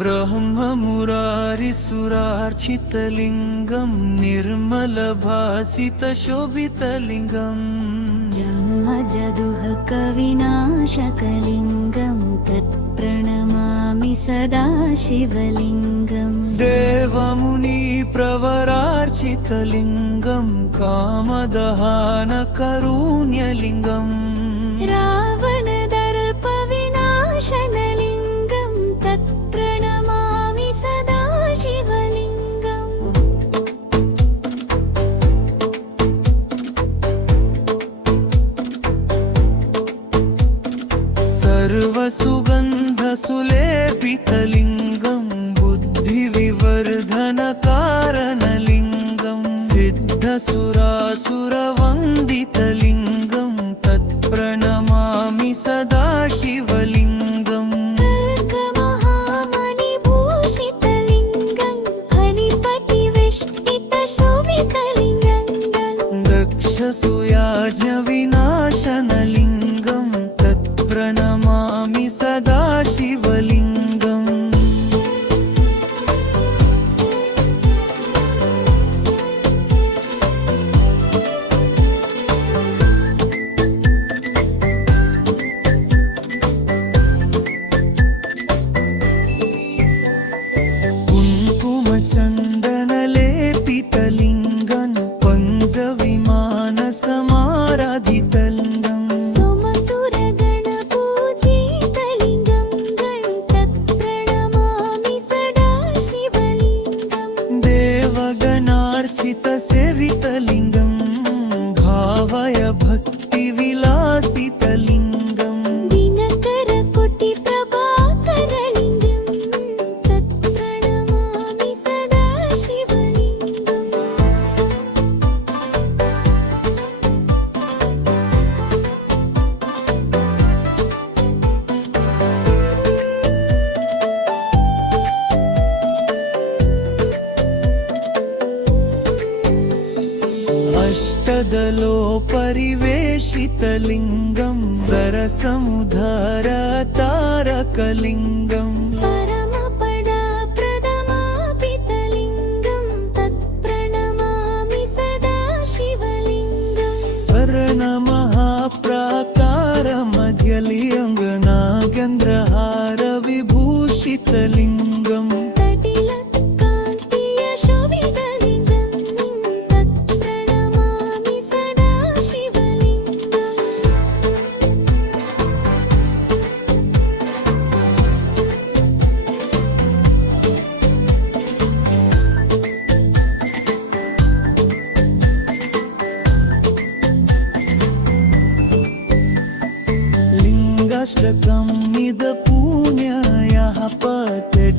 ब्रह्ममुरारिसुरार्चितलिङ्गं निर्मलभासितशोभितलिङ्गम् जन्मजदुःखविनाशकलिङ्गं तत्प्रणमामि सदा शिवलिङ्गम् देवमुनिप्रवरार्चितलिङ्गं कामदहनकरुण्यलिङ्गम् रावणदर्पविनाशनलिङ्गं तत्प्रणमामि सदा शिवलिङ्गम् सर्वसुगन्धसुलेपितलिङ्गं बुद्धिविवर्धनकारणलिङ्गं सिद्धसुरासुरवन्दितलिङ्गं तत्प्रणमामि सदा शिवलिङ्गम् कनकमहामणिभूषितलिङ्गं फणिपतिवेष्टितशोभितलिङ्गं दक्षसूयाज्ञविनाशनलिङ्गं तत्प्रणमामि सदा शिवलिङ्गम् कुङ्कुमचन्दनलेपितलिङ्गं पञ्चविमानसमाराधितलिङ्गं सोमसुरगणपूजितलिङ्गं तत्प्रणमामि सदा शिवलिङ्गम् देवगणार्चितसेवितलिङ्गं भावय भक्तिविलासितलिङ्गं दिनकरकोटिप्रभाकरलिङ्गं तत्प्रणमामि सदा शिवलिङ्गम् अष्टदलोपरिवेशितलिङ्गं सरसमुद्धरतारकलिङ्गं परमपदप्रदमापितलिङ्गं तत्प्रणमामि सदा शिवलिङ्गम् स्वर्णमहाप्राकारमध्यलिङ्गनागेन्द्रहारविभूषितलिङ्गं तटिलकान्तियशोभितलिङ्गं तत्प्रणमामि सदा शिवलिङ्गम् लिङ्गाष्टकं निदपून्ययः पठेज्जीवसन्न्या